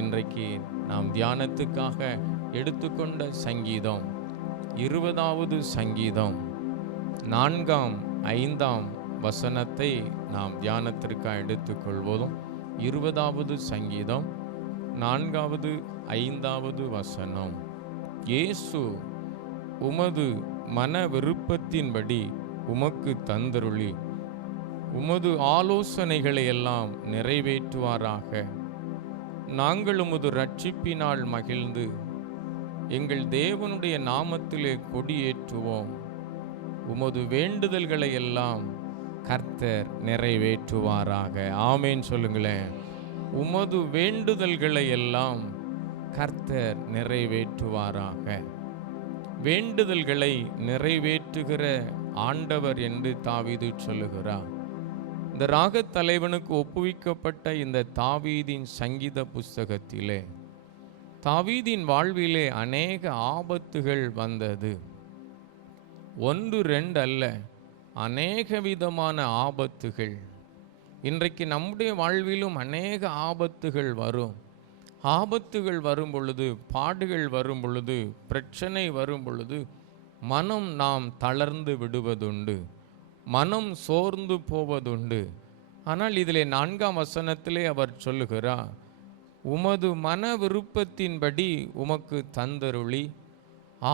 இன்றைக்கு நாம் தியானத்துக்காக எடுத்துக்கொண்ட சங்கீதம் 20வது சங்கீதம் 4ஆம் 5ஆம் வசனத்தை நாம் தியானத்திற்காக எடுத்துக்கொள்வதும். 20வது சங்கீதம் 4வது 5வது வசனம். இயேசு உமது மன விருப்பத்தின்படி உமக்கு தந்தருளி உமது ஆலோசனைகளை எல்லாம் நிறைவேற்றுவாராக. நாங்கள் உமது இரட்சிப்பினால் மகிழ்ந்து எங்கள் தேவனுடைய நாமத்திலே கொடியேற்றுவோம். உமது வேண்டுதல்களை எல்லாம் கர்த்தர் நிறைவேற்றுவாராக. ஆமேன் சொல்லுங்களேன். உமது வேண்டுதல்களை எல்லாம் கர்த்தர் நிறைவேற்றுவாராக. வேண்டுதல்களை நிறைவேற்றுகிற ஆண்டவர் என்று தாவீது சொல்லுகிறார். இந்த ராகத் தலைவனுக்கு ஒப்புவிக்கப்பட்ட இந்த தாவீதின் சங்கீத புஸ்தகத்திலே தாவீதின் வாழ்விலே அநேக ஆபத்துகள் வந்தது. 1 2 அல்ல, அநேக விதமான ஆபத்துகள். இன்றைக்கு நம்முடைய வாழ்விலும் அநேக ஆபத்துகள் வரும். ஆபத்துகள் வரும் பொழுது, பாடுகள் வரும் பொழுது, பிரச்சனை வரும் பொழுது மனம் நாம் தளர்ந்து விடுவதுண்டு, மனம் சோர்ந்து போவதுண்டு. ஆனால் இதிலே 4ஆம் வசனத்திலே அவர் சொல்லுகிறார், உமது மன விருப்பத்தின்படி உமக்கு தந்தருளி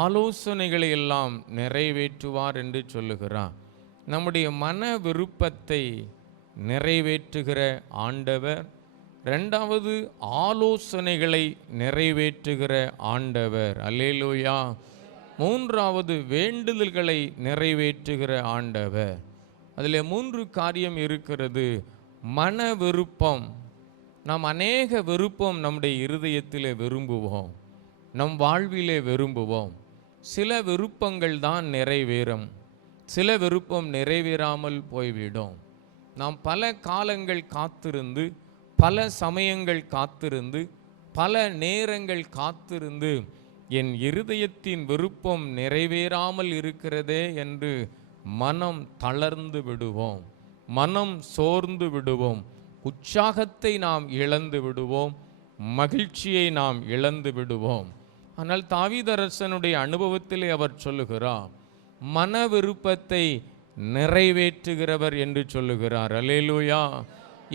ஆலோசனைகளை எல்லாம் நிறைவேற்றுவார் என்று சொல்லுகிறார். நம்முடைய மன விருப்பத்தை நிறைவேற்றுகிற ஆண்டவர். 2வது, ஆலோசனைகளை நிறைவேற்றுகிற ஆண்டவர். அல்லேலூயா. 3வது, வேண்டுதல்களை நிறைவேற்றுகிற ஆண்டவர். அதில் 3 காரியம் இருக்கிறது. மன விருப்பம். நாம் அநேக விருப்பம் நம்முடைய இருதயத்திலே விரும்புவோம், நம் வாழ்விலே விரும்புவோம். சில விருப்பங்கள் தான் நிறைவேறும், சில விருப்பம் நிறைவேறாமல் போய்விடும். நாம் பல காலங்கள் காத்திருந்து, பல சமயங்கள் காத்திருந்து, பல நேரங்கள் காத்திருந்து என் இருதயத்தின் விருப்பம் நிறைவேறாமல் இருக்கிறதே என்று மனம் தளர்ந்து விடுவோம், மனம் சோர்ந்து விடுவோம், உற்சாகத்தை நாம் இழந்து விடுவோம், மகிழ்ச்சியை நாம் இழந்து விடுவோம். ஆனால் தாவீதரசனுடைய அனுபவத்திலே அவர் சொல்லுகிறார், மன விருப்பத்தை நிறைவேற்றுகிறவர் என்று சொல்லுகிறார். அல்லேலூயா.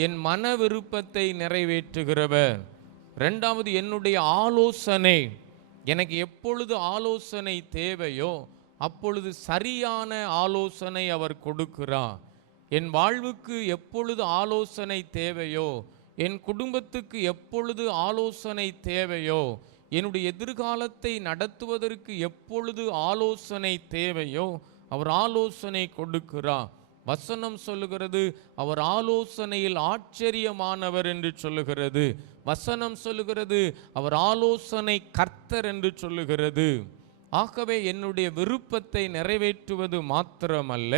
என் மன விருப்பத்தை நிறைவேற்றுகிறவர். 2வது, என்னுடைய ஆலோசனை. எனக்கு எப்பொழுது ஆலோசனை தேவையோ அப்பொழுது சரியான ஆலோசனை அவர் கொடுக்கிறார். என் வாழ்வுக்கு எப்பொழுது ஆலோசனை தேவையோ, என் குடும்பத்துக்கு எப்பொழுது ஆலோசனை தேவையோ, என்னுடைய எதிர்காலத்தை நடத்துவதற்கு எப்பொழுது ஆலோசனை தேவையோ அவர் ஆலோசனை கொடுக்கிறார். வசனம் சொல்லுகிறது, அவர் ஆலோசனையில் ஆச்சரியமானவர் என்று சொல்லுகிறது. வசனம் சொல்லுகிறது, அவர் ஆலோசனை கர்த்தர் என்று சொல்லுகிறது. ஆகவே என்னுடைய விருப்பத்தை நிறைவேற்றுவது மாத்திரமல்ல,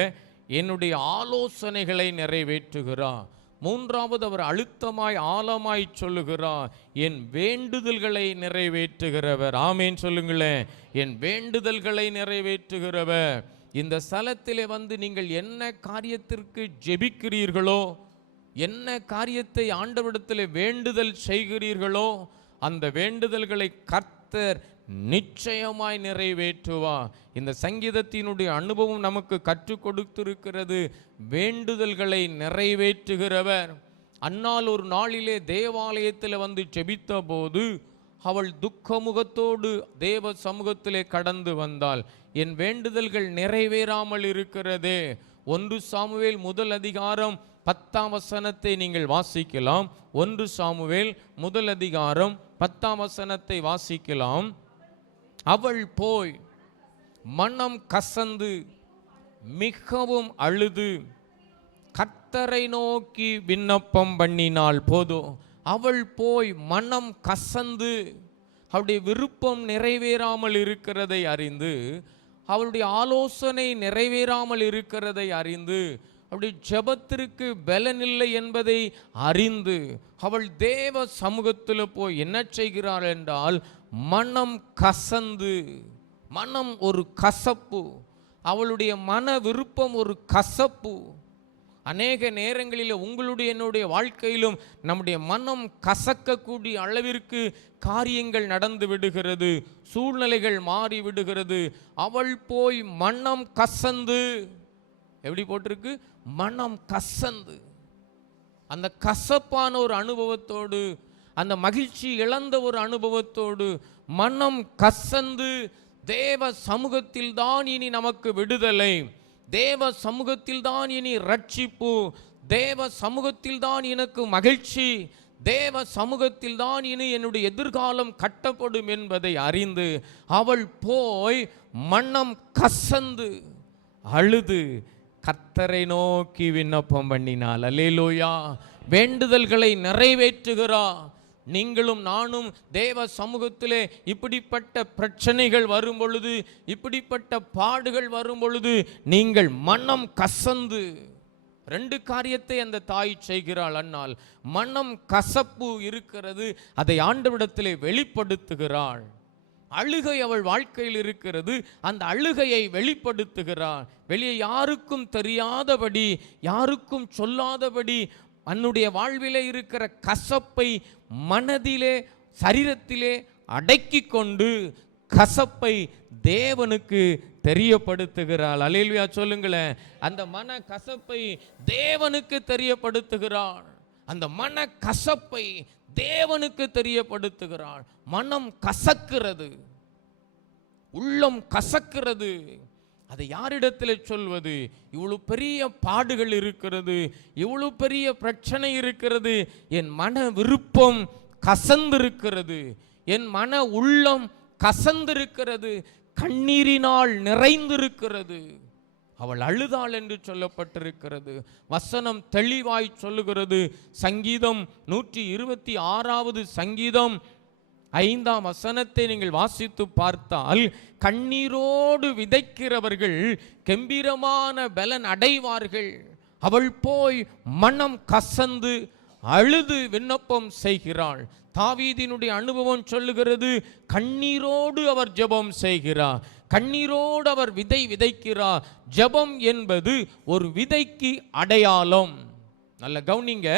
என்னுடைய ஆலோசனைகளை நிறைவேற்றுகிறார். 3வது, அவர் அழுத்தமாய் ஆழமாய் சொல்லுகிறார், என் வேண்டுதல்களை நிறைவேற்றுகிறவர். ஆமேன் சொல்லுங்களேன். என் வேண்டுதல்களை நிறைவேற்றுகிறவர். இந்த ஸ்தலத்திலே வந்து நீங்கள் என்ன காரியத்திற்கு ஜெபிக்கிறீர்களோ, என்ன காரியத்தை ஆண்டவரிடத்திலே வேண்டுதல் செய்கிறீர்களோ, அந்த வேண்டுதல்களை கர்த்தர் நிச்சயமாய் நிறைவேற்றுவார். இந்த சங்கீதத்தினுடைய அனுபவம் நமக்கு கற்றுக் கொடுத்திருக்கிறது. வேண்டுதல்களை நிறைவேற்றுகிறவர். அன்னாள் ஒரு நாளிலே தேவாலயத்தில் வந்து ஜெபித்த போது அவள் துக்கமுகத்தோடு தேவ சமூகத்திலே கடந்து வந்தாள். என் வேண்டுதல்கள் நிறைவேறாமல் இருக்கிறதே. 1 சாமுவேல் 1 அதிகாரம் 10ஆம் வசனத்தை நீங்கள் வாசிக்கலாம். 1 சாமுவேல் 1 அதிகாரம் 10ஆம் வசனத்தை வாசிக்கலாம். அவள் போய் மனம் கசந்து மிகவும் அழுது கர்த்தரை நோக்கி விண்ணப்பம் பண்ணினாள். போதும். அவள் போய் மனம் கசந்து அவளுடைய விருப்பம் நிறைவேறாமல் இருக்கிறதை அறிந்து, அவளுடைய ஆலோசனை நிறைவேறாமல் இருக்கிறதை அறிந்து, அவளுடைய ஜெபத்திற்கு பலனில்லை என்பதை அறிந்து அவள் தேவ சமூகத்தில் போய் என்ன செய்கிறாள் என்றால், மனம் கசந்து, மனம் ஒரு கசப்பு, அவளுடைய மன விருப்பம் ஒரு கசப்பு. அநேக நேரங்களில் உங்களுடைய என்னுடைய வாழ்க்கையிலும் நம்முடைய மனம் கசக்கக்கூடிய அளவிற்கு காரியங்கள் நடந்து விடுகிறது, சூழ்நிலைகள் மாறி விடுகிறது. அவள் போய் மனம் கசந்து, எப்படி போட்டிருக்கு, மனம் கசந்து, அந்த கசப்பான ஒரு அனுபவத்தோடு, அந்த மகிழ்ச்சி இழந்த ஒரு அனுபவத்தோடு மனம் கசந்து, தேவ சமூகத்தில் தான் இனி நமக்கு விடுதலை, தேவ சமூகத்தில் தான் இனி ரட்சிப்பு, தேவ சமூகத்தில் தான் எனக்கு மகிழ்ச்சி, தேவ சமூகத்தில் தான் இனி என்னுடைய எதிர்காலம் கட்டப்படும் என்பதை அறிந்து அவள் போய் மனம் கசந்து அழுது கர்த்தரை நோக்கி விண்ணப்பம் பண்ணினாள். அல்லேலூயா. வேண்டுதல்களை நிறைவேற்றுகிறார். நீங்களும் நானும் தேவ சமூகத்திலே இப்படிப்பட்ட பிரச்சனைகள் வரும் பொழுது, இப்படிப்பட்ட பாடுகள் வரும் பொழுது நீங்கள் மனம் கசந்து, ரெண்டு காரியத்தை அந்த தாய் செய்கிறாள். அன்னால் மனம் கசப்பு இருக்கிறது, அதை ஆண்டவரிடத்திலே வெளிப்படுத்துகிறாள். அழுகை அவள் வாழ்க்கையில் இருக்கிறது, அந்த அழுகையை வெளிப்படுத்துகிறாள். வெளியே யாருக்கும் தெரியாதபடி, யாருக்கும் சொல்லாதபடி தன்னுடைய வாழ்விலே இருக்கிற கசப்பை மனதிலே, சரீரத்திலே அடக்கி கொண்டு கசப்பை தேவனுக்கு தெரியப்படுத்துகிறாள். அல்லேலூயா சொல்லுங்களேன். அந்த மன கசப்பை தேவனுக்கு தெரியப்படுத்துகிறாள். அந்த மன கசப்பை தேவனுக்கு தெரியப்படுத்துகிறாள். மனம் கசக்கிறது, உள்ளம் கசக்கிறது. அதை யாரிடத்தில் சொல்வது? இவ்வளவு பெரிய பாடுகள் இருக்கிறது, இவ்வளவு பெரிய பிரச்சனை இருக்கிறது, என் மன விருப்பம் கசந்திருக்கிறது, என் மன உள்ளம் கசந்திருக்கிறது, கண்ணீரினால் நிறைந்திருக்கிறது. அவள் அழுதாள் என்று சொல்லப்பட்டிருக்கிறது. வசனம் தெளிவாய் சொல்லுகிறது. சங்கீதம் 126வது சங்கீதம் 5ஆம் வசனத்தை நீங்கள் வாசித்து பார்த்தால், கண்ணீரோடு விதைக்கிறவர்கள் கெம்பீரமான பலன் அடைவார்கள். அவள் போய் மனம் கசந்து அழுது விண்ணப்பம் செய்கிறாள். தாவீதினுடைய அனுபவம் சொல்லுகிறது, கண்ணீரோடு அவர் ஜெபம் செய்கிறார், கண்ணீரோடு அவர் விதை விதைக்கிறார். ஜெபம் என்பது ஒரு விதைக்கு அடையாளம். நல்ல கவனிங்க,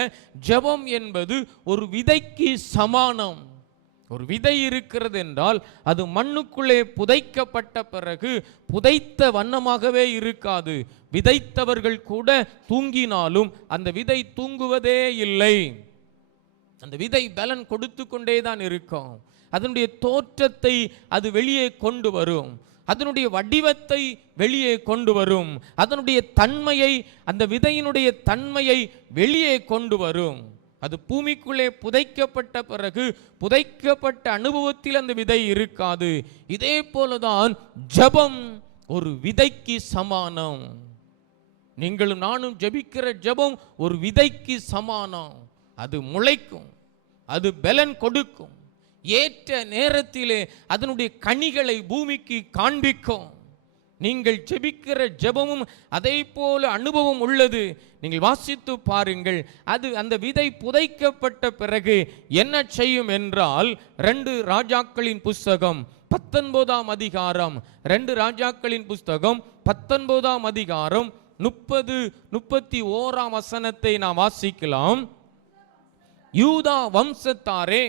ஜெபம் என்பது ஒரு விதைக்கு சமானம். ஒரு விதை இருக்கிறது என்றால் அது மண்ணுக்குள்ளே புதைக்கப்பட்ட பிறகு புதைத்த வண்ணமாகவே இருக்காது. விதைத்தவர்கள் கூட தூங்கினாலும் அந்த விதை தூங்குவதே இல்லை. அந்த விதை பலன் கொடுத்து கொண்டே தான் இருக்கும். அதனுடைய தோற்றத்தை அது வெளியே கொண்டு வரும், அதனுடைய வடிவத்தை வெளியே கொண்டு வரும், அதனுடைய தன்மையை, அந்த விதையினுடைய தன்மையை வெளியே கொண்டு வரும். அது பூமிக்குள்ளே புதைக்கப்பட்ட பிறகு புதைக்கப்பட்ட அனுபவத்தில் அந்த விதை இருக்காது. இதே போலதான் ஜெபம் ஒரு விதைக்கு சமானம். நீங்களும் நானும் ஜெபிக்கிற ஜெபம் ஒரு விதைக்கு சமானம். அது முளைக்கும், அது பலன் கொடுக்கும், ஏற்ற நேரத்திலே அதனுடைய கனிகளை பூமிக்கு காண்பிக்கும். நீங்கள் ஜெபிக்கிற ஜெபமும் அதே போல அனுபவம் உள்ளது. நீங்கள் வாசித்து பாருங்கள். அது அந்த விதை புதைக்கப்பட்ட பிறகு என்ன செய்யும் என்றால், 2 ராஜாக்களின் புஸ்தகம் 19ஆம் அதிகாரம், 2 ராஜாக்களின் புஸ்தகம் 19ஆம் அதிகாரம் 30-31ஆம் வசனத்தை நாம் வாசிக்கலாம். யூதா வம்சத்தாரே,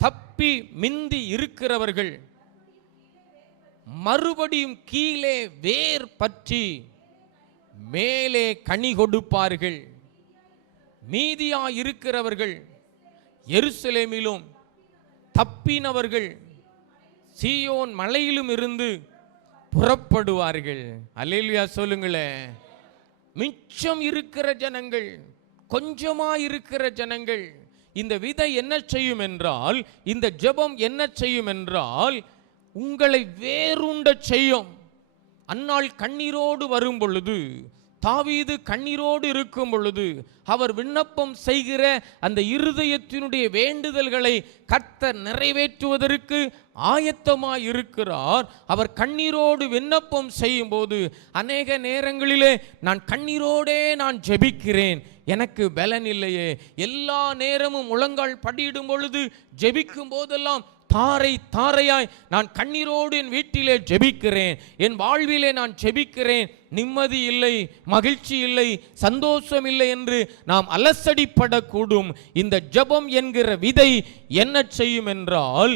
தப்பி மிந்தி இருக்கிறவர்கள் மறுபடியும் கீழே வேர் பற்றி மேலே கனி கொடுப்பார்கள். மீதியா இருக்கிறவர்கள் எருசலேமிலும் தப்பினவர்கள் சீயோன் மலையிலும் இருந்து புறப்படுவார்கள். அல்லேலூயா சொல்லுங்களேன். மிச்சம் இருக்கிற ஜனங்கள், கொஞ்சமா இருக்கிற ஜனங்கள், இந்த விதை என்ன செய்யும் என்றால், இந்த ஜெபம் என்ன செய்யும் என்றால், உங்களை வேறுண்ட செய்யும். அன்னாள் கண்ணீரோடு வரும் பொழுது, தாவீது கண்ணீரோடு இருக்கும் பொழுது, அவர் விண்ணப்பம் செய்கிற அந்த இருதயத்தினுடைய வேண்டுதல்களை கர்த்தர் நிறைவேற்றுவதற்கு ஆயத்தமாய் இருக்கிறார். அவர் கண்ணீரோடு விண்ணப்பம் செய்யும் போது, அநேக நேரங்களிலே நான் கண்ணீரோடே நான் ஜெபிக்கிறேன், எனக்கு பலன் இல்லையே. எல்லா நேரமும் முழங்கால் படியிடும் பொழுது, ஜெபிக்கும் போதெல்லாம் தாரை தாரையாய் நான் கண்ணீரோடு என் வீட்டிலே ஜெபிக்கிறேன், என் வாழ்விலே நான் ஜெபிக்கிறேன், நிம்மதி இல்லை, மகிழ்ச்சி இல்லை, சந்தோஷம் இல்லை என்று நாம் அலசடிப்படக்கூடும். இந்த ஜெபம் என்கிற விதை என்ன செய்யும் என்றால்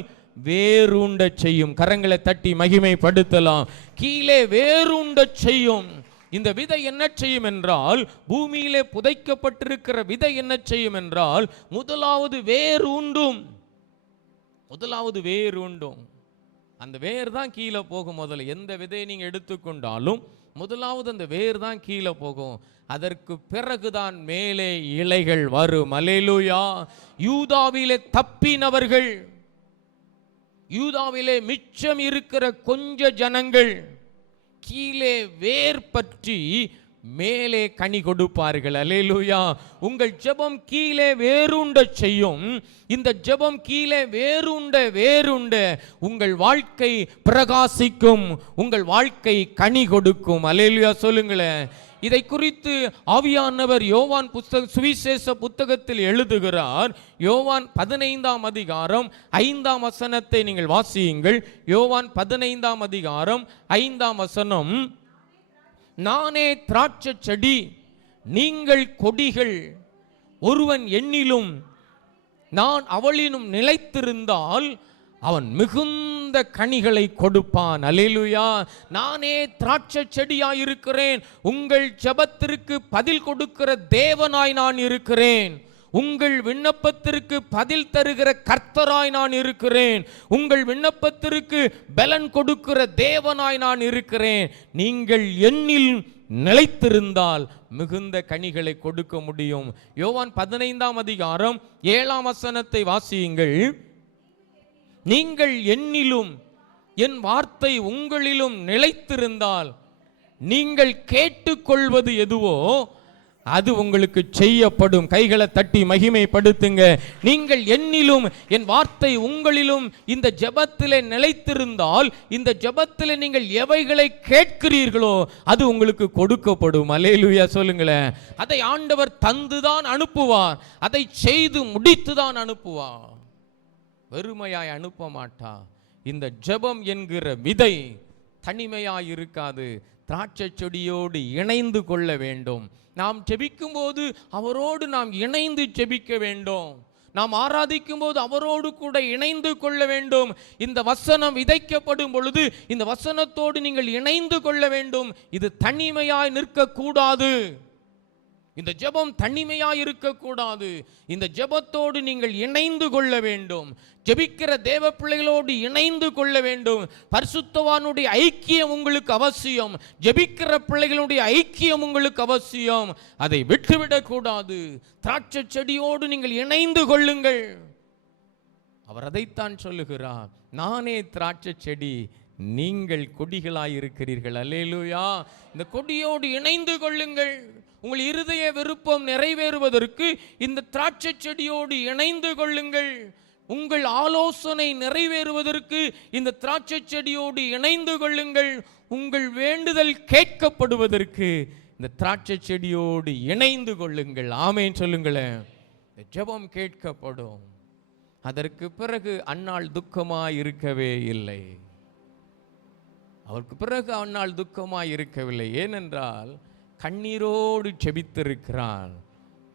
வேரூண்ட செய்யும். கரங்களை தட்டி மகிமைப்படுத்தலாம். கீழே வேரூண்ட செய்யும். இந்த விதை என்ன செய்யும் என்றால், பூமியிலே புதைக்கப்பட்டிருக்கிற விதை என்ன செய்யும் என்றால், முதலாவது வேரூண்டும். அந்த வேர் தான் கீழே போகும். முதல்ல எந்த விதையை நீங்க எடுத்துக்கொண்டாலும் முதலாவது அந்த வேர் தான் கீழே போகும். அதற்கு பிறகுதான் மேலே இலைகள் வரும். அல்லேலூயா. யூதாவிலே தப்பினவர்கள், யூதாவிலே மிச்சம் இருக்கிற கொஞ்ச ஜனங்கள் கீழே வேர் பற்றி மேலே கனி கொடுப்பார்கள். அல்லேலூயா. உங்கள் ஜெபம் கீழே வேரூண்ட செய்யும். இந்த ஜெபம் கீழே வேரூண்ட உங்கள் வாழ்க்கை பிரகாசிக்கும், உங்கள் வாழ்க்கை கனி கொடுக்கும். அல்லேலூயா சொல்லுங்களேன். இதை குறித்து ஆவியானவர் யோவான் சுவிசேஷ புத்தகத்தில் எழுதுகிறார். யோவான் 15ஆம் அதிகாரம் 5ஆம் வசனத்தை நீங்கள் வாசியுங்கள். யோவான் 15ஆம் அதிகாரம் 5ஆம் வசனம், நானே திராட்சை செடி, நீங்கள் கொடிகள். ஒருவன் என்னிலும் நான் அவளிலும் நிலைத்திருந்தால் அவன் மிகுந்த கனிகளை கொடுப்பான். அல்லேலூயா. நானே திராட்சை செடியாய் இருக்கிறேன். உங்கள் ஜெபத்திற்கு பதில் கொடுக்கிற தேவனாய் நான் இருக்கிறேன். உங்கள் விண்ணப்பத்திற்கு பதில் தருகிற கர்த்தராய் நான் இருக்கிறேன். உங்கள் விண்ணப்பத்திற்கு பலன் கொடுக்கிற தேவனாய் நான் இருக்கிறேன். நீங்கள் என்னில் நிலைத்திருந்தால் மிகுந்த கனிகளை கொடுக்க முடியும். யோவான் 15ஆம் அதிகாரம் 7ஆம் வசனத்தை வாசியுங்கள். நீங்கள் என்னிலும் என் வார்த்தை உங்களிலும் நிலைத்திருந்தால் நீங்கள் கேட்டுக்கொள்வது எதுவோ அது உங்களுக்கு செய்யப்படும். கைகளை தட்டி மகிமைப்படுத்துங்க. நீங்கள் என்னிலும் என் வார்த்தை உங்களிலும் இந்த ஜெபத்திலே நிலைத்திருந்தால், இந்த ஜெபத்திலே நீங்கள் எவைகளை கேட்கிறீர்களோ அது உங்களுக்கு கொடுக்கப்படும். அல்லேலூயா சொல்லுங்களேன். அதை ஆண்டவர் தந்துதான் அனுப்புவார், அதை செய்து முடித்துதான் அனுப்புவார், வெறுமையாய் அனுப்ப மாட்டார். இந்த ஜெபம் என்கிற விதை தனிமையாய் இருக்காது, திராட்சை செடியோடு இணைந்து கொள்ள வேண்டும். நாம் ஜெபிக்கும் போது அவரோடு நாம் இணைந்து ஜெபிக்க வேண்டும். நாம் ஆராதிக்கும் போது அவரோடு கூட இணைந்து கொள்ள வேண்டும். இந்த வசனம் விதைக்கப்படும் பொழுது இந்த வசனத்தோடு நீங்கள் இணைந்து கொள்ள வேண்டும். இது தனிமையாய் நிற்கக்கூடாது. இந்த ஜெபம் தனிமையாய் இருக்கக்கூடாது. இந்த ஜெபத்தோடு நீங்கள் இணைந்து கொள்ள வேண்டும். ஜெபிக்கிற தேவ பிள்ளைகளோடு இணைந்து கொள்ள வேண்டும். பரிசுத்தவானுடைய ஐக்கியம் உங்களுக்கு அவசியம். ஜெபிக்கிற பிள்ளைகளுடைய ஐக்கியம் உங்களுக்கு அவசியம். அதை விட்டுவிடக்கூடாது. திராட்சை செடியோடு நீங்கள் இணைந்து கொள்ளுங்கள். அவர் அதைத்தான் சொல்லுகிறார். நானே திராட்சை செடி, நீங்கள் கொடிகளாய் இருக்கிறீர்கள். அல்லேலூயா. இந்த கொடியோடு இணைந்து கொள்ளுங்கள். உங்கள் இருதய விருப்பம் நிறைவேறுவதற்கு இந்த திராட்சை செடியோடு இணைந்து கொள்ளுங்கள். உங்கள் ஆலோசனை நிறைவேறுவதற்கு இந்த திராட்சை செடியோடு இணைந்து கொள்ளுங்கள். உங்கள் வேண்டுதல் கேட்கப்படுவதற்கு இந்த திராட்சை செடியோடு இணைந்து கொள்ளுங்கள். ஆமென் சொல்லுங்களேன். இந்த ஜெபம் கேட்கப்படும். அதற்கு பிறகு அன்னாள் துக்கமாய் இருக்கவே இல்லை. அவருக்கு பிறகு அன்னாள் துக்கமாய் இருக்கவில்லை. ஏனென்றால் கண்ணீரோடு ஜெபித்திருக்கிறாள்.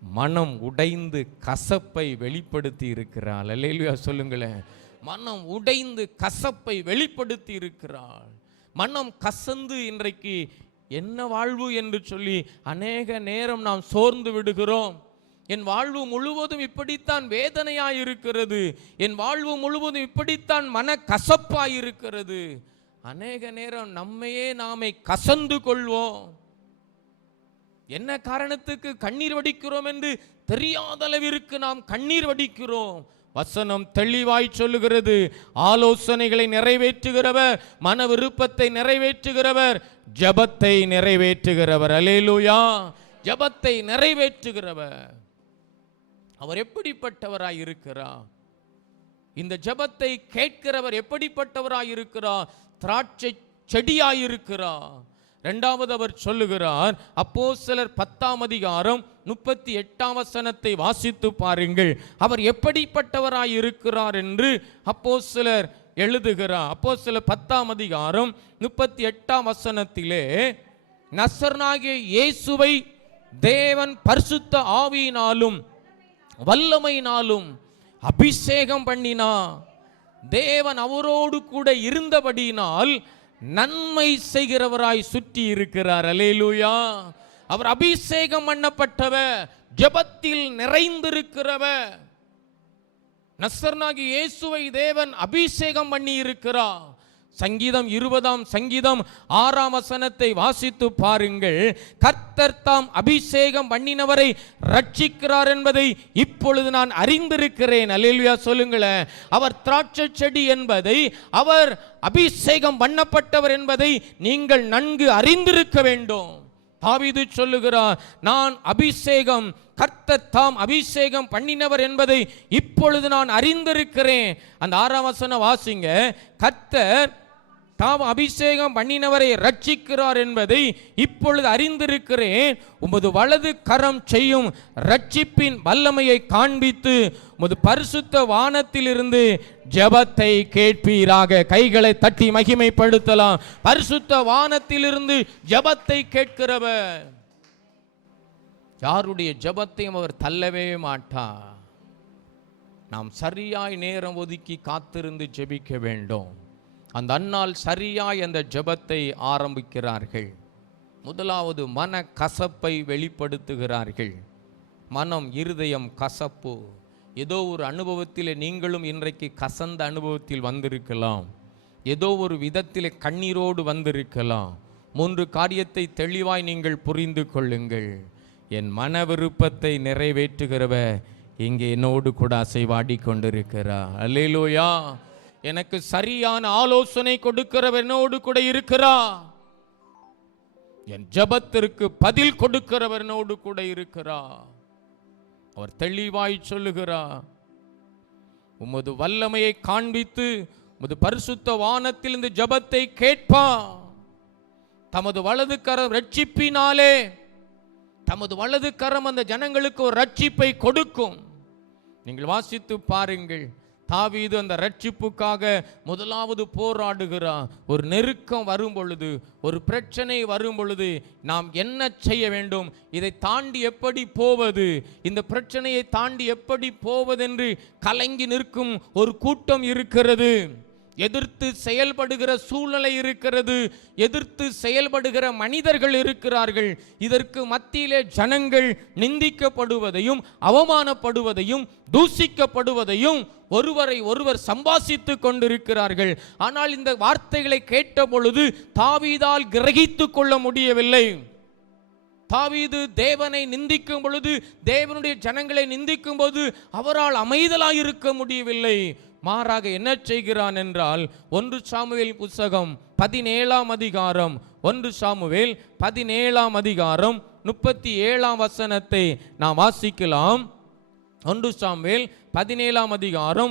மனம் உடைந்து கசப்பை வெளிப்படுத்தி இருக்கிறாள். அல்லேலூயா சொல்லுங்களேன். மனம் உடைந்து கசப்பை வெளிப்படுத்தி இருக்கிறாள். மனம் கசந்து இன்றைக்கு என்ன வாழ்வு என்று சொல்லி அநேக நேரம் நாம் சோர்ந்து விடுகிறோம். என் வாழ்வு முழுவதும் இப்படித்தான் வேதனையாயிருக்கிறது, என் வாழ்வு முழுவதும் இப்படித்தான் மன கசப்பாயிருக்கிறது. அநேக நேரம் நம்மையே நாமே கசந்து கொள்வோம். என்ன காரணத்துக்கு கண்ணீர் வடிக்கிறோம் என்று தெரியாத அளவிற்கு நாம் கண்ணீர் வடிக்கிறோம். வசனம் தெளிவாய் சொல்லுகிறது, ஆலோசனைகளை நிறைவேற்றுகிறவர், மன விருப்பத்தை நிறைவேற்றுகிறவர், ஜெபத்தை நிறைவேற்றுகிறவர். அல்லேலூயா. ஜெபத்தை நிறைவேற்றுகிறவர். அவர் எப்படிப்பட்டவராய் இருக்கிறார்? இந்த ஜெபத்தை கேட்கிறவர் எப்படிப்பட்டவராய் இருக்கிறார்? திராட்சை செடியாயிருக்கிறார். இரண்டாவது அவர் சொல்லுகிறார், அப்போஸ்தலர் 10:38 வாசித்து பாருங்கள். அவர் எப்படிப்பட்டவராய் இருக்கிறார் என்று அப்போஸ்தலர் எழுதுகிறார். அப்போஸ்தலர் 10:38 நசரனாகிய இயேசுவை தேவன் பரிசுத்த ஆவியினாலும் வல்லமையினாலும் அபிஷேகம் பண்ணினார். தேவன் அவரோடு கூட இருந்தபடியினால் நன்மை செய்கிறவராய் சுற்றி இருக்கிறார். அல்லேலூயா. அவர் அபிஷேகம் பண்ணப்பட்டவர், ஜெபத்தில் நிறைந்திருக்கிறவர். நசரனாகிய இயேசுவை தேவன் அபிஷேகம் பண்ணி இருக்கிறார். சங்கீதம் 20:6 வாசித்து பாருங்கள். கர்த்தர் தாம் அபிஷேகம் பண்ணினவரை ரட்சிக்கிறார் என்பதை இப்பொழுது நான் அறிந்திருக்கிறேன். அல்லேலூயா சொல்லுங்களேன். அவர் திராட்சை செடி என்பதை, அவர் அபிஷேகம் பண்ணப்பட்டவர் என்பதை நீங்கள் நன்கு அறிந்திருக்க வேண்டும். தாவீது சொல்லுகிறார், நான் அபிஷேகம், கர்த்தர் தாம் அபிஷேகம் பண்ணினவர் என்பதை இப்பொழுது நான் அறிந்திருக்கிறேன். அந்த 6 வாசிங்க. கர்த்தர் தாம் அபிஷேகம் பண்ணினவரை ரட்சிக்கிறார் என்பதை இப்பொழுது அறிந்திருக்கிறேன். உமது வலது கரம் செய்யும் ரட்சிப்பின் வல்லமையை காண்பித்து உமது பரிசுத்த வானத்திலிருந்து ஜெபத்தை கேட்பீராக. கைகளை தட்டி மகிமைப்படுத்தலாம். பரிசுத்த வானத்திலிருந்து ஜெபத்தை கேட்கிறவர். யாருடைய ஜெபத்தையும் அவர் தள்ளவே மாட்டார். நாம் சரியாய் நேரம் ஒதுக்கி காத்திருந்து ஜெபிக்க வேண்டும். அந்த அன்னால் சரியாய் அந்த ஜெபத்தை ஆரம்பிக்கிறார்கள். முதலாவது மன கசப்பை வெளிப்படுத்துகிறார்கள். மனம், இருதயம் கசப்பு. ஏதோ ஒரு அனுபவத்தில் நீங்களும் இன்றைக்கு கசந்த அனுபவத்தில் வந்திருக்கலாம். ஏதோ ஒரு விதத்தில் கண்ணீரோடு வந்திருக்கலாம். 3 காரியத்தை தெளிவாய் நீங்கள் புரிந்து கொள்ளுங்கள். என் மன விருப்பத்தை நிறைவேற்றுகிறவர் இங்கே என்னோடு கூட அசைவாடி கொண்டிருக்கிறார். அல்லேலூயா. எனக்கு சரியான ஆலோசனை கொடுக்கிறவர் என்னோடு கூட இருக்கிறார். என் ஜெபத்திற்கு பதில் கொடுக்கிறவர் என்னோடு கூட இருக்கிறார். அவர் தெளிவாய் சொல்லுகிறார், உமது வல்லமையை காண்பித்து உமது பரிசுத்த வானத்தில் இந்த ஜெபத்தை கேட்பா. தமது வலது கரம் ரட்சிப்பினாலே, தமது வலது கரம் அந்த ஜனங்களுக்கு ஒரு ரட்சிப்பை கொடுக்கும். நீங்கள் வாசித்து பாருங்கள். தாவீது அந்த ரட்சிப்புக்காக முதலாவது போராடுகிறார். ஒரு நெருக்கம் வரும் பொழுது, ஒரு பிரச்சனை வரும் பொழுது நாம் என்ன செய்ய வேண்டும், இதை தாண்டி எப்படி போவது, இந்த பிரச்சனையை தாண்டி எப்படி போவதென்று கலங்கி நிற்கும் ஒரு கூட்டம் இருக்கிறது. எதிர்த்து செயல்படுகிற சூழ்நிலை இருக்கிறது. எதிர்த்து செயல்படுகிற மனிதர்கள் இருக்கிறார்கள். இதற்கு மத்தியிலே ஜனங்கள் நிந்திக்கப்படுவதையும் அவமானப்படுவதையும் தூஷிக்கப்படுவதையும் ஒருவரை ஒருவர் சம்பாஷித்துக் கொண்டிருக்கிறார்கள். ஆனால் இந்த வார்த்தைகளை கேட்ட பொழுது தாவீதால் கிரகித்து கொள்ள முடியவில்லை. தாவீது தேவனை நிந்திக்கும் பொழுது, தேவனுடைய ஜனங்களை நிந்திக்கும் போது அவரால் அமைதலாயிருக்க முடியவில்லை. மாறாக என்ன செய்கிறான் என்றால், 1 சாமுவேல் புத்தகம் 17 37 நாம் வாசிக்கலாம். 1 சாமுவேல் 17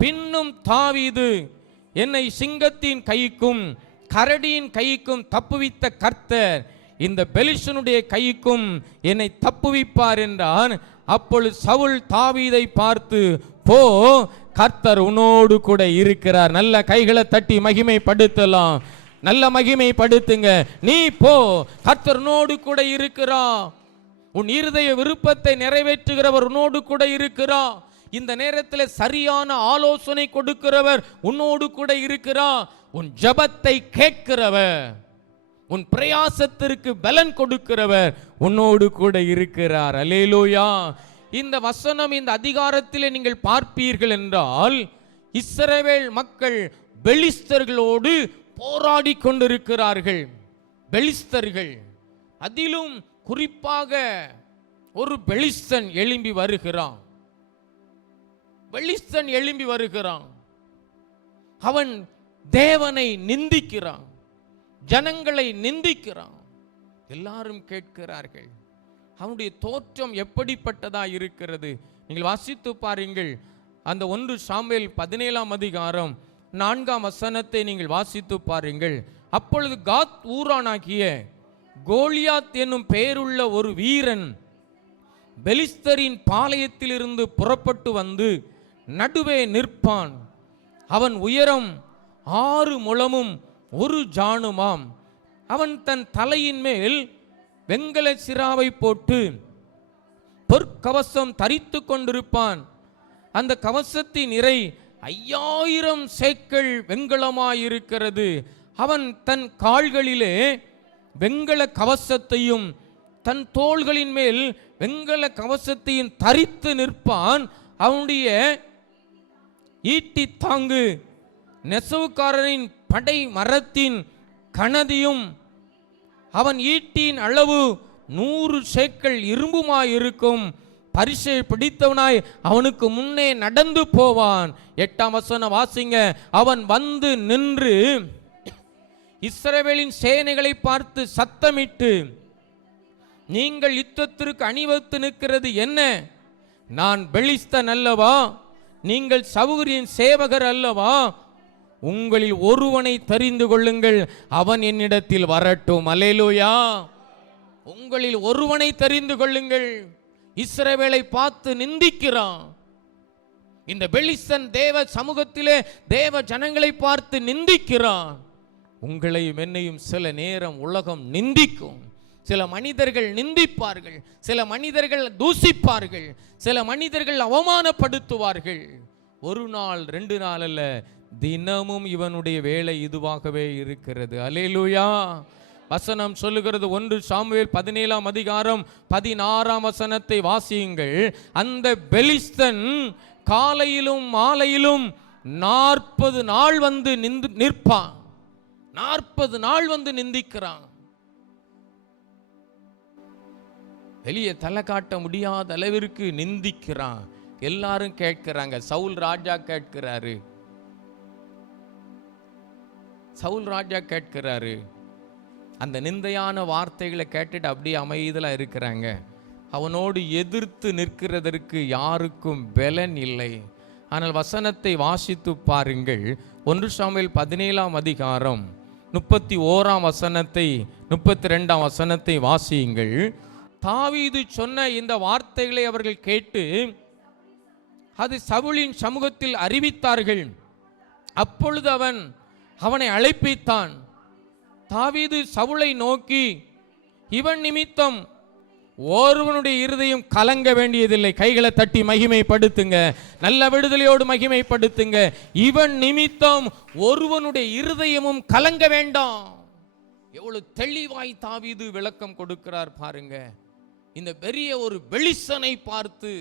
பின்னும் தாவீது, என்னை சிங்கத்தின் கைக்கும் கரடியின் கைக்கும் தப்புவித்த கர்த்தர் இந்த பெலிஸ்தனுடைய கைக்கும் என்னை தப்புவிப்பார் என்றான். அப்பொழுது சவுல் தாவீதை பார்த்து, போ, கர்த்தர் உன்னோடு கூட இருக்கிறார். நல்ல கைகளை தட்டி மகிமைப்படுத்தலாம். நல்ல மகிமைப்படுத்துங்க. நீ போ, கர்த்தர் உன்னோடு கூட இருக்கிறார். உன் இருதய விருப்பத்தை நிறைவேற்றுகிறவர் உன்னோடு கூட இருக்கிறார். இந்த நேரத்தில் சரியான ஆலோசனை கொடுக்கிறவர் உன்னோடு கூட இருக்கிறார். உன் ஜெபத்தை கேட்கிறவர், உன் பிரயாசத்திற்கு பலன் கொடுக்கிறவர் உன்னோடு கூட இருக்கிறார். அல்லேலூயா. இந்த வசனம், இந்த அதிகாரத்திலே நீங்கள் பார்ப்பீர்கள் என்றால், இஸ்ரவேல் மக்கள் பெலிஸ்தர்களோடு போராடி கொண்டிருக்கிறார்கள். பெலிஸ்தர்கள், அதிலும் குறிப்பாக ஒரு பெலிஸ்தன் எழும்பி வருகிறான். பெலிஸ்தன் எழும்பி வருகிறான். அவன் தேவனை நிந்திக்கிறான், ஜனங்களை நிந்திக்கிறான். எல்லாரும் கேட்கிறார்கள், அவனுடைய தோற்றம் எப்படிப்பட்டதா இருக்கிறது. நீங்கள் வாசித்து பாருங்கள். அந்த 1 சாமுவேல் 17 நீங்கள் வாசித்து பாருங்கள். அப்பொழுது காத் ஊரானாகிய கோலியாத் என்னும் பெயருள்ள ஒரு வீரன் பெலிஸ்தரின் பாளையத்திலிருந்து புறப்பட்டு வந்து நடுவே நிற்பான். அவன் உயரம் 6 முழமும் 1 ஜாணுமாம். அவன் தன் தலையின் மேல் வெண்கல சிராவை போட்டு பொற்கவசம் தரித்து கொண்டிருப்பான். அந்த கவசத்தின் நிறை 5000 சேக்கல் வெண்கலமாயிருக்கிறது. அவன் தன் கால்களிலே வெண்கல கவசத்தையும் தன் தோள்களின் மேல் வெண்கல கவசத்தையும் தரித்து நிற்பான். அவனுடைய ஈட்டி தாங்கு நெசவுக்காரரின் படை மரத்தின் கனதியும் அவன் ஈட்டியின் அளவு 100 சேக்கல் இரும்புமாயிருக்கும். பரிசை பிடித்தவனாய் அவனுக்கு முன்னே நடந்து போவான். 8ஆம் வசனம் வாசிங்க. அவன் வந்து நின்று இஸ்ரவேலின் சேனைகளை பார்த்து சத்தமிட்டு, நீங்கள் யுத்தத்திற்கு அணிவகுத்து நிற்கிறது என்ன? நான் பெலிஸ்தன் அல்லவா? நீங்கள் சவுரின் சேவகர் அல்லவா? உங்களில் ஒருவனை தெரிந்து கொள்ளுங்கள், அவன் என்னிடத்தில் வரட்டும். அல்லேலூயா. உங்களில் ஒருவனை தெரிந்து கொள்ளுங்கள். இஸ்ரவேலை பார்த்து நிந்திக்கிறான். இந்த பெலிஸ்தன் தேவ சமூகத்திலே தேவ ஜனங்களை பார்த்து நிந்திக்கிறான். உங்களையும் என்னையும் சில நேரம் உலகம் நிந்திக்கும். சில மனிதர்கள் நிந்திப்பார்கள், சில மனிதர்கள் தூசிப்பார்கள், சில மனிதர்கள் அவமானப்படுத்துவார்கள். ஒரு நாள் 2 நாள் அல்ல, தினமும் இவனுடைய வேலை இதுவாகவே இருக்கிறது. அல்லேலூயா. வசனம் சொல்லுகிறது, 1 சாமுவேல் 17ஆம் அதிகாரம் 16ஆம் வசனத்தை வாசியுங்கள். அந்த பெலிஸ்தன் காலையிலும் மாலையிலும் 40 நாள் வந்து நிற்பான். 40 நாள் வந்து நிந்திக்கிறான். வெளியே தலை காட்ட முடியாத அளவிற்கு நிந்திக்கிறான். எல்லாரும் கேட்கிறாங்க. சவுல் ராஜா கேட்கிறாரு. சவுல் ராஜா கேட்கிறாரு. அந்த நிந்தையான வார்த்தைகளை கேட்டுட்டு அப்படியே அமைதியாக இருக்கிறாங்க. அவனோடு எதிர்த்து நிற்கிறதற்கு யாருக்கும் பலன் இல்லை. ஆனால் வசனத்தை வாசித்து பாருங்கள். 1 சாமுவேல் 17ஆம் அதிகாரம் 31ஆம் வசனத்தை 32ஆம் வசனத்தை வாசியுங்கள். தாவீது சொன்ன இந்த வார்த்தைகளை அவர்கள் கேட்டு அது சவுலின் சமூகத்தில் அறிவித்தார்கள். அப்பொழுது அவனை அழைப்பித்தான். தாவீது சவுலை நோக்கி, இவன் நிமித்தம் ஒருவனுடைய இருதயம் கலங்க வேண்டியதில்லை. கைகளை தட்டி மகிமைப்படுத்துங்க. நல்ல விடுதலையோடு மகிமைப்படுத்துங்க. இவன் நிமித்தம் ஒருவனுடைய இருதயமும் கலங்க வேண்டாம். எவ்வளவு தெளிவாய் தாவீது விளக்கம் கொடுக்கிறார் பாருங்க. இந்த பெரிய ஒரு பெலிஸ்தனை பார்த்து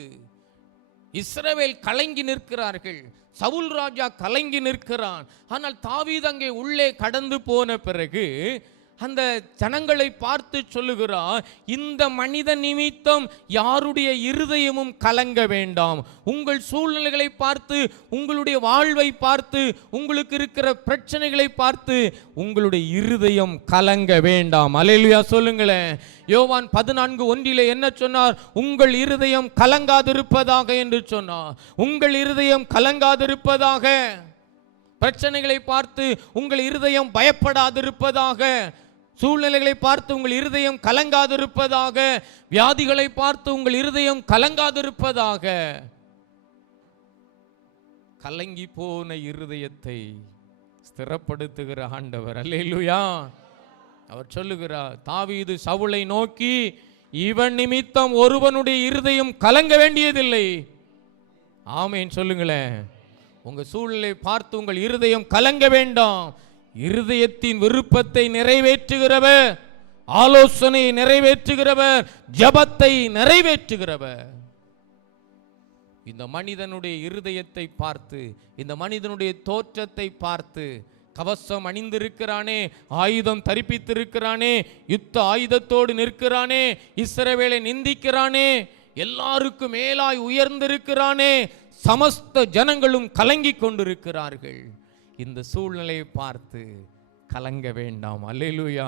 இஸ்ரவேல் கலங்கி நிற்கிறார்கள். சவுல் ராஜா கலங்கி நிற்கிறான். ஆனால் தாவீது அங்கே உள்ளே கடந்து போன பிறகு அந்த ஜனங்களை பார்த்து சொல்லுகிறார், இந்த மனித நிமித்தம் யாருடைய இருதயமும் கலங்க வேண்டாம். உங்கள் சூழ்நிலைகளை பார்த்து, உங்களுடைய வாழ்வை பார்த்து, உங்களுக்கு இருக்கிற பிரச்சனைகளை பார்த்து உங்களுடைய இருதயம் கலங்க வேண்டாம். அல்லேலூயா சொல்லுங்களேன். யோவான் 14:1 என்ன சொன்னார்? உங்கள் இருதயம் கலங்காதிருப்பதாக என்று சொன்னார். உங்கள் இருதயம் கலங்காதிருப்பதாக. பிரச்சனைகளை பார்த்து உங்கள் இருதயம் பயப்படாதிருப்பதாக. சூழ்நிலைகளை பார்த்து உங்கள் இருதயம் கலங்காதிருப்பதாக. வியாதிகளை பார்த்து உங்கள் இருதயம் கலங்காதிருப்பதாக. கலங்கி போன இருதயத்தை ஸ்திரப்படுத்துகிற ஆண்டவர். அல்லேலூயா. அவர் சொல்லுகிறார், தாவீது சவுலை நோக்கி, இவன் நிமித்தம் ஒருவனுடைய இருதயம் கலங்க வேண்டியதில்லை. ஆமென் சொல்லுங்களேன். உங்க சூழ்நிலை பார்த்து உங்கள் இருதயம் கலங்க வேண்டாம். இருதயத்தின் விருப்பத்தை நிறைவேற்றுகிறவர், ஆலோசனையை நிறைவேற்றுகிறவர், ஜபத்தை நிறைவேற்றுகிறவர். இந்த மனிதனுடைய இருதயத்தை பார்த்து, இந்த மனிதனுடைய தோற்றத்தை பார்த்து, கவசம் அணிந்திருக்கிறானே, ஆயுதம் தரிப்பித்திருக்கிறானே, யுத்த ஆயுதத்தோடு நிற்கிறானே, இஸ்ரவேலை நிந்திக்கிறானே, எல்லாருக்கும் மேலாய் உயர்ந்திருக்கிறானே, சமஸ்த ஜனங்களும் கலங்கி கொண்டிருக்கிறார்கள். இந்த சூழ்நிலையை பார்த்து கலங்க வேண்டாம். அல்லேலூயா.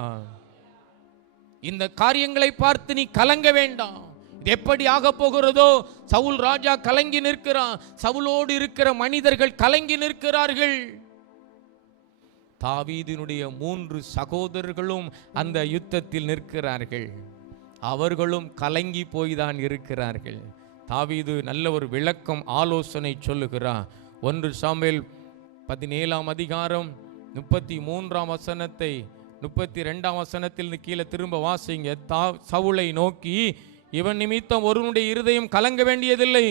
இந்த காரியங்களை பார்த்து நீ கலங்க வேண்டாம். இது எப்படி ஆக போகிறதோ? சவுல் ராஜா கலங்கி நிற்கிறான். சவுலோடு இருக்கிற மனிதர்கள் கலங்கி நிற்கிறார்கள். தாவீதினுடைய 3 சகோதரர்களும் அந்த யுத்தத்தில் நிற்கிறார்கள். அவர்களும் கலங்கி போய்தான் இருக்கிறார்கள். தாவீது நல்ல ஒரு விளக்கம், ஆலோசனை சொல்லுகிறான். 1 சாமுவேல் 17ஆம் அதிகாரம் 33ஆம் வசனத்தை 32ஆம் வசனத்தில் கீழே திரும்ப வாசிங்க. சவுலை நோக்கி, இவன் நிமித்தம் ஒருவனுடைய இருதயம் கலங்க வேண்டியதில்லை.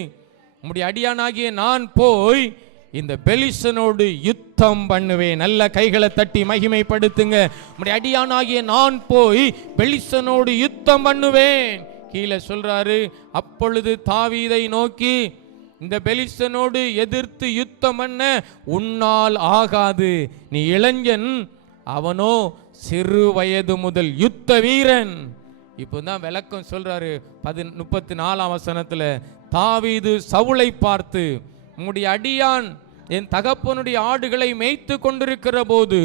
உம்முடைய அடியானாகிய நான் போய் இந்த பெலிஸ்தனோடு யுத்தம் பண்ணுவேன். நல்ல கைகளை தட்டி மகிமைப்படுத்துங்க. உம்முடைய அடியானாகிய நான் போய் பெலிஸ்தனோடு யுத்தம் பண்ணுவேன். கீழே சொல்றாரு, அப்பொழுது தாவீதை நோக்கி, இந்த பெலிஸ்தனோடு எதிர்த்து யுத்தம் பண்ண உன்னால் ஆகாது. நீ இளைஞன், அவனோ சிறு வயது முதல் யுத்த வீரன். இப்போதான் விளக்கம் சொல்றாரு. 34ஆம் வசனத்துல, தாவீது சவுலை பார்த்து, உம்முடைய அடியான் என் தகப்பனுடைய ஆடுகளை மேய்த்து கொண்டிருக்கிற போது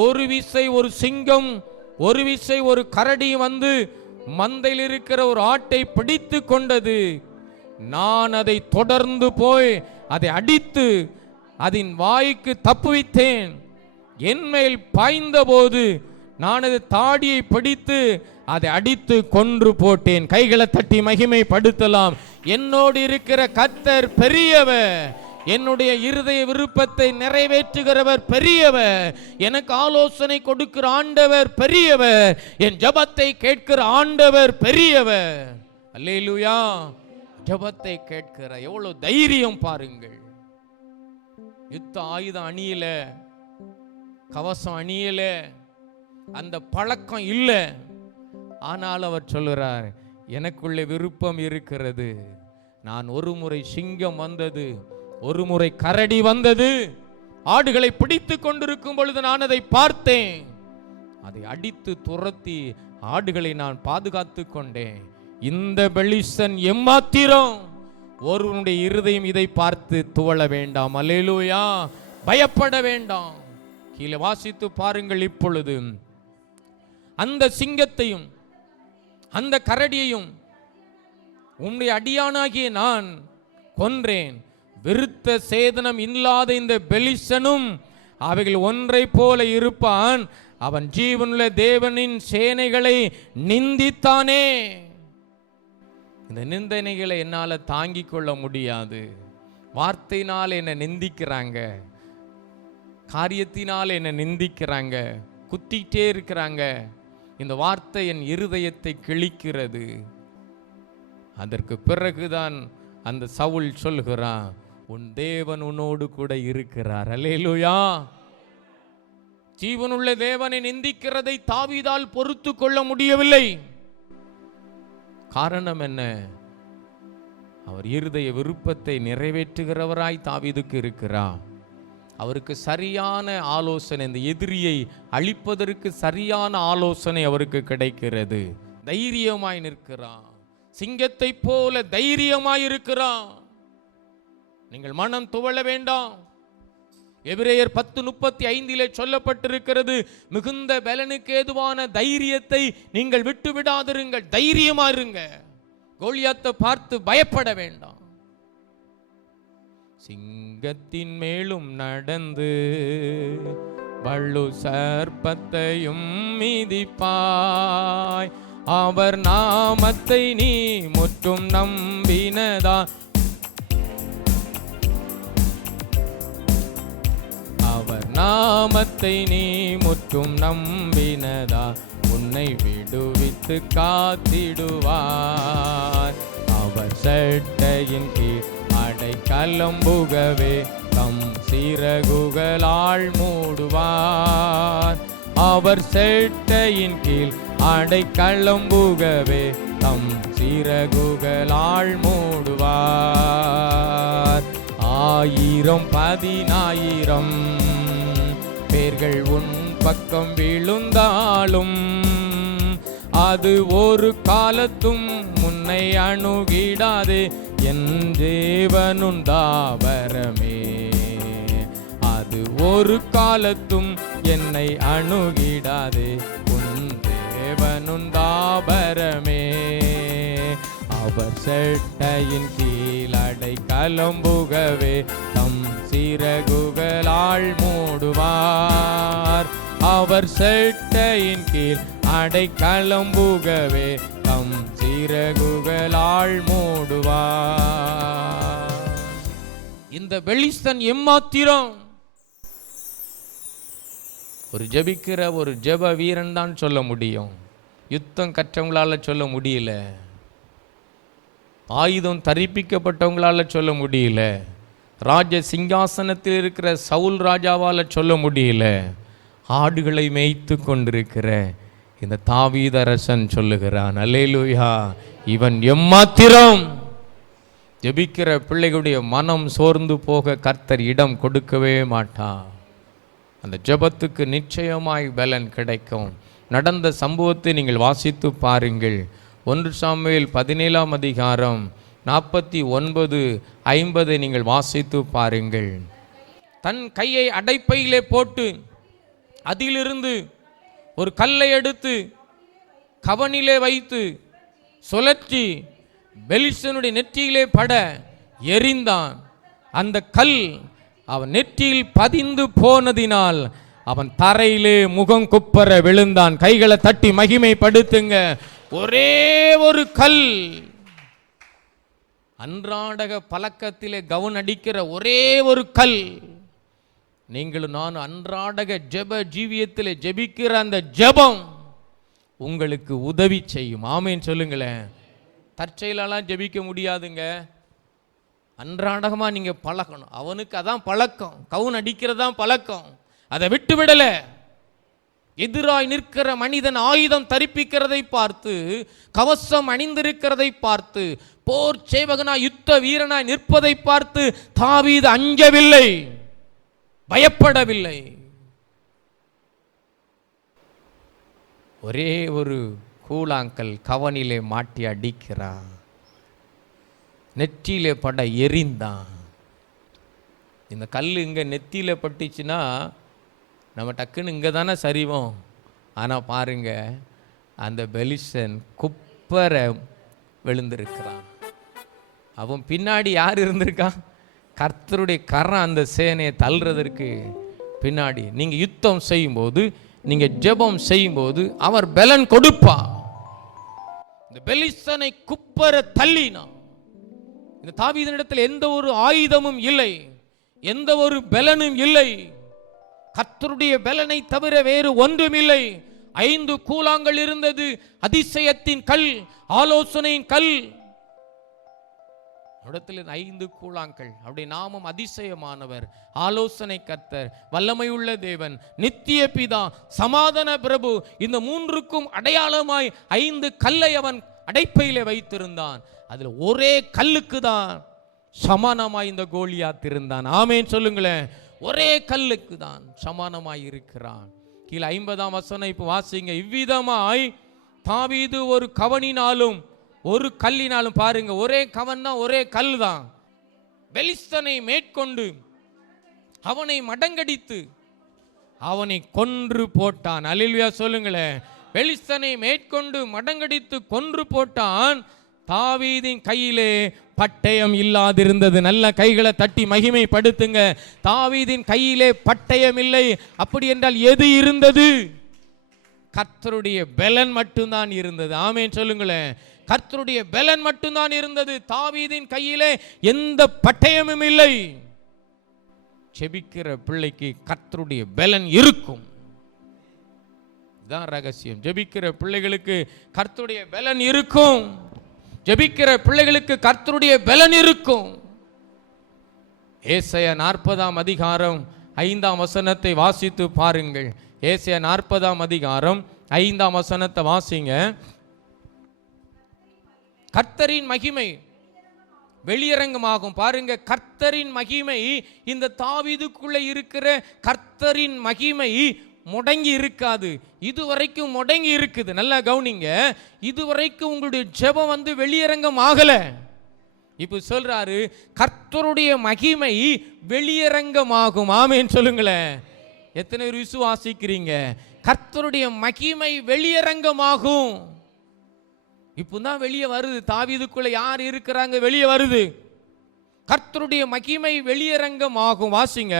ஒரு விசை ஒரு சிங்கம், ஒரு விசை ஒரு கரடி வந்து மந்தையில் இருக்கிற ஒரு ஆட்டை பிடித்து கொண்டது. நான் அதை தொடர்ந்து போய் அதை அடித்து அதன் வாய்க்கு தப்புவித்தேன். என் மேல் பாய்ந்த போது நான் அது தாடியை பிடித்து அதை அடித்து கொன்று போட்டேன். கைகளை தட்டி மகிமைப்படுத்தலாம். என்னோடு இருக்கிற கர்த்தர் பெரியவர், என்னுடைய இருதய விருப்பத்தை நிறைவேற்றுகிறவர் பெரியவர், எனக்கு ஆலோசனை கொடுக்கிற ஆண்டவர் பெரியவர், என் ஜெபத்தை கேட்கிற ஆண்டவர் பெரியவர். அல்லேலூயா. ஜெபத்தை கேட்கிற எவ்வளவு தைரியம் பாருங்கள். யுத்த ஆயுதம் அணியல, கவசம் அணியல, அந்த பழக்கம் இல்லை. ஆனால் அவர் சொல்லுறார், எனக்குள்ளே விருப்பம் இருக்கிறது. நான் ஒரு முறை சிங்கம் வந்தது, ஒரு முறை கரடி வந்தது, ஆடுகளை பிடித்து கொண்டிருக்கும் பொழுது நான் அதை பார்த்தேன். அதை அடித்து துரத்தி ஆடுகளை நான் பாதுகாத்து கொண்டேன். இந்த பெலிஸ்தன் எம்மாத்திரம்? ஒருவனுடைய இருதயம் இதை பார்த்து துவள வேண்டாம். அல்லேலூயா. பயப்பட வேண்டாம். கீழே வாசித்து பாருங்கள். இப்பொழுது அந்த சிங்கத்தையும் அந்த கரடியையும் உன்னுடைய அடியானாகிய நான் கொன்றேன். விருத்த சேதனம் இல்லாத இந்த பெலிஸ்தனும் அவைகள் ஒன்றை போல இருப்பான். அவன் ஜீவனுள்ள தேவனின் சேனைகளை நிந்தித்தானே. இந்த நிந்தனைகளை என்னால தாங்கிக் கொள்ள முடியாது. வார்த்தையினால் என்னை நிந்திக்கிறாங்க, காரியத்தினால் என்னை நிந்திக்கிறாங்க, குத்திட்டே இருக்கிறாங்க. இந்த வார்த்தை என் இருதயத்தை கிழிக்கிறது. அதற்கு பிறகுதான் அந்த சவுல் சொல்கிறான், உன் தேவன் உன்னோடு கூட இருக்கிறார். அல்லேலூயா. ஜீவனுள்ள தேவனை நிந்திக்கிறதை தாவீதால் பொறுத்து கொள்ள முடியவில்லை. காரணம் என்ன? அவர் இருதய விருப்பத்தை நிறைவேற்றுகிறவராய் தாவீதுக்கு இருக்கிறார். அவருக்கு சரியான ஆலோசனை, இந்த எதிரியை அழிப்பதற்கு சரியான ஆலோசனை அவருக்கு கிடைக்கிறது. தைரியமாய் நிற்கிறான், சிங்கத்தை போல தைரியமாய் இருக்கிறான். நீங்கள் மனம் துவள வேண்டாம். எபிரேயர் 10:35 சொல்லப்பட்டிருக்கிறது, மிகுந்த பலனுக்கு ஏதுவான தைரியத்தை நீங்கள் விட்டு விடாதிருங்கள். தைரியமா இருங்க. கோலியாத்தை பார்த்து பயப்பட வேண்டாம். சிங்கத்தின் மேலும் நடந்து வள்ளு சர்ப்பத்தையும் மிதிப்பாய். அவர் நாமத்தை நீ முற்றும் நம்பினதா, அவர் நாமத்தை நீ முற்றும் நம்பினதா, உன்னை விடுவித்து காத்திடுவார். அவர் சட்டையின் கீழ் அடை கலம்புகவே தம் சிறகுகளால் மூடுவார். அவர் செட்டையின் கீழ் அடை கலம்புகவே தம் சிறகுகளால் மூடுவார். 1000-10,000 பேர்கள் உன் பக்கம் விழுந்தாலும் அது ஒரு காலத்தும் முன்னை அணுகிடாதே. என் தேவனுண்டாபரமே, அது ஒரு காலத்தும் என்னை அணுகிடாதே. உன் தேவனுண்டாபரமே, அவர் செட்டையின் கீழ் அடை கலம்புகவே தம் சிறகுகளால் மூடுவார். அவர் செட்டையின் கீழ் அடைக்கலம் புகவே தம் சிறகுகளால் மூடுவார். இந்த பெலிஸ்தன் எம்மாத்திரம் ஒரு ஜெபிக்கிற ஒரு ஜெப வீரன் தான் சொல்ல முடியும். யுத்தம் கற்றவங்களால சொல்ல முடியல, ஆயுதம் தரிப்பிக்கப்பட்டவங்களால சொல்ல முடியல, ராஜ சிங்காசனத்தில் இருக்கிற சவுல் ராஜாவால் சொல்ல முடியல. ஆடுகளை மேய்த்து கொண்டிருக்கிற இந்த தாவீது அரசன் சொல்லுகிறான், அல்லேலூயா, இவன் எம்மாத்திரம். ஜெபிக்கிற பிள்ளைகளுடைய மனம் சோர்ந்து போக கர்த்தர் இடம் கொடுக்கவே மாட்டார். அந்த ஜெபத்துக்கு நிச்சயமாய் பலன் கிடைக்கும். நடந்த சம்பவத்தை நீங்கள் வாசித்து பாருங்கள். 1 சாமுவேல் 17ஆம் அதிகாரம் 49-50 நீங்கள் வாசித்து பாருங்கள். தன் கையை அடைப்பையிலே போட்டு அதிலிருந்து ஒரு கல்லை எடுத்து கவனிலே வைத்து சுழற்றி பெலிஸ்தனுடைய நெற்றியிலே பட எறிந்தான். அந்த கல் அவன் நெற்றியில் பதிந்து போனதினால் அவன் தரையிலே முகம் குப்பர விழுந்தான். கைகளை தட்டி மகிமைப்படுத்துங்க. ஒரே ஒரு கல், அன்றாடக பழக்கத்திலே கவுன் அடிக்கிற ஒரே ஒரு கல். நீங்களும் நான் அன்றாடக ஜெப ஜீவியத்திலே ஜெபிக்கிற அந்த ஜெபம் உங்களுக்கு உதவி செய்யும். ஆமேன் சொல்லுங்களேன். தற்செயலெல்லாம் ஜெபிக்க முடியாதுங்க. அன்றாடகமாக நீங்கள் பழகணும். அவனுக்கு அதான் பழக்கம், கவுன் அடிக்கிறதான் பழக்கம். அதை விட்டு விடலை. எதிராய் நிற்கிற மனிதன் ஆயுதம் தரிப்பிக்கிறதை பார்த்து, கவசம் அணிந்திருக்கிறதை பார்த்து, போர் சேவகனாய் யுத்த வீரனாய் நிற்பதை பார்த்து தாவீது அஞ்சவில்லை, பயப்படவில்லை. ஒரே ஒரு கூழாங்கல் கவனிலே மாட்டி அடிக்கிறான், நெற்றியிலே பட எறிந்தான். இந்த கல் இங்கே நெத்தியில் பட்டுச்சுன்னா நம்ம டக்குன்னு இங்கே தானே சரிவோம். ஆனால் பாருங்க, அந்த பெலிஸ்தன் குப்பர விழுந்திருக்கிறான். அவன் பின்னாடி யார் இருந்திருக்கான்? கர்த்தருடைய கரம் அந்த சேனையை தள்ளுறதற்கு பின்னாடி. நீங்கள் யுத்தம் செய்யும்போது, நீங்கள் ஜெபம் செய்யும்போது அவர் பலன் கொடுப்பா. இந்த பெலிஸ்தனை குப்பர தள்ளினான். இந்த தாவீதினிடத்தில் எந்த ஒரு ஆயுதமும் இல்லை, எந்த ஒரு பலனும் இல்லை. கர்த்தருடைய பலனை தவிர வேறு ஒன்றும் இல்லை. 5 கூழாங்கல் இருந்தது, அதிசயத்தின் கல், ஆலோசனையின் கல். இடத்தில் 5 கூழாங்கல். அவருடைய நாமம் அதிசயமானவர், ஆலோசனை கர்த்தர், வல்லமையுள்ள தேவன், நித்திய பிதா, சமாதான பிரபு. இந்த 3க்கும் அடையாளமாய் 5 கல்லை அவன் அடைப்பையிலே வைத்திருந்தான். அதுல ஒரே கல்லுக்கு தான் சமானமாய் இந்த கோலியாத் இருந்தான். ஆமேன் சொல்லுங்களேன். ஒரே கல்லுக்கு தான் சமானமாய் இருக்கிறான். கீழே 50ஆம் வசனம் இப்போ வாசிங்க. இவ்விதமாய் தாவீது ஒரு கவனினாலும் ஒரு கல்லினாலும், பாருங்க, ஒரே கவன் தான், ஒரே கல் தான், பெலிஸ்தனை மேற்கொண்டு அவனை மடங்கடித்து அவனை கொன்று போட்டான். அல்லேலூயா சொல்லுங்களேன். பெலிஸ்தனை மேற்கொண்டு மடங்கடித்து கொன்று போட்டான். தாவீதின் கையிலே பட்டயம் இல்லாதிருந்தது. நல்ல கைகளை தட்டி மகிமைப்படுத்துங்க. தாவீதின் கையிலே பட்டயம் இல்லை. அப்படி என்றால் எது இருந்தது? கர்த்தருடைய பலன் மட்டும்தான் இருந்தது. ஆமேன் சொல்லுங்களேன். கர்த்தருடைய பலன் மட்டும்தான் இருந்தது. தாவீதின் கையிலே எந்த பட்டயமும் இல்லை. செபிக்கிற பிள்ளைக்கு கர்த்தருடைய பலன் இருக்கும். இதுதான் ரகசியம். ஜெபிக்கிற பிள்ளைகளுக்கு கர்த்தருடைய பலன் இருக்கும். ஜெபிக்கிற பிள்ளைகளுக்கு கர்த்தருடைய பலன் இருக்கும். ஏசாயா 40ஆம் அதிகாரம் 5ஆம் வசனத்தை வாசித்து பாருங்கள். ஏசாயா 40ஆம் அதிகாரம் 5ஆம் வசனத்தை வாசிங்க. கர்த்தரின் மகிமை வெளியரங்கமாகும். பாருங்க, கர்த்தரின் மகிமை, இந்த தாவீதுக்குள்ள இருக்கிற கர்த்தரின் மகிமை முடங்கி இருக்காது. இதுவரைக்கும் முடங்கி இருக்குது. நல்லா கவனிங்க. இதுவரைக்கும் உங்களுடைய ஜெபம் வெளியரங்கம் ஆகல. இப்ப சொல்றாரு, கர்த்தருடைய மகிமை வெளியரங்கமாகும். ஆமேன் சொல்லுங்களேன். எத்தனை பேர் விசுவாசிக்கிறீங்க? கர்த்தருடைய மகிமை வெளியரங்கமாகும். இப்பதான் வெளியே வருது. தாவீதுக்குள்ள யார் இருக்கிறாங்க? வெளியே வருது. கர்த்தருடைய மகிமை வெளியரங்கமாகும். வாசிங்க.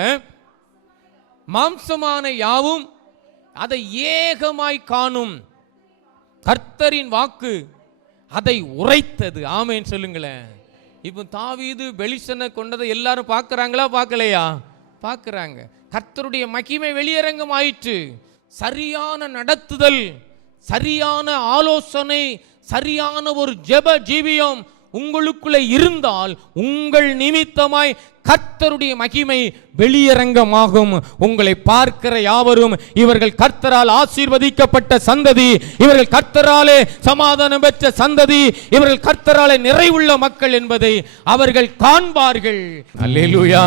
மாம்சமான யாவும் அதை ஏகமாய் காணும், கர்த்தரின் வாக்கு அதை உரைத்தது. ஆமென் சொல்லுங்களேன். இப்போ தாவீது பெலிஸ்தனை கொண்டதை எல்லாரும் பார்க்கறாங்களா பார்க்கலையா? பார்க்கறாங்க. கர்த்தருடைய மகிமை வெளியரங்கம் ஆயிற்று. சரியான நடத்துதல், சரியான ஆலோசனை, சரியான ஒரு ஜெப ஜீவியம் உங்களுக்குள்ளே இருந்தால் உங்கள் நிமித்தமாய் கர்த்தருடைய மகிமை வெளியரங்கமாகும். உங்களை பார்க்கிற யாவரும் இவர்கள் கர்த்தரால் ஆசீர்வதிக்கப்பட்ட சந்ததி, இவர்கள் கர்த்தராலே சமாதானம் பெற்ற சந்ததி, இவர்கள் கர்த்தராலே நிறைவுள்ள மக்கள் என்பதை அவர்கள் காண்பார்கள். அல்லேலூயா.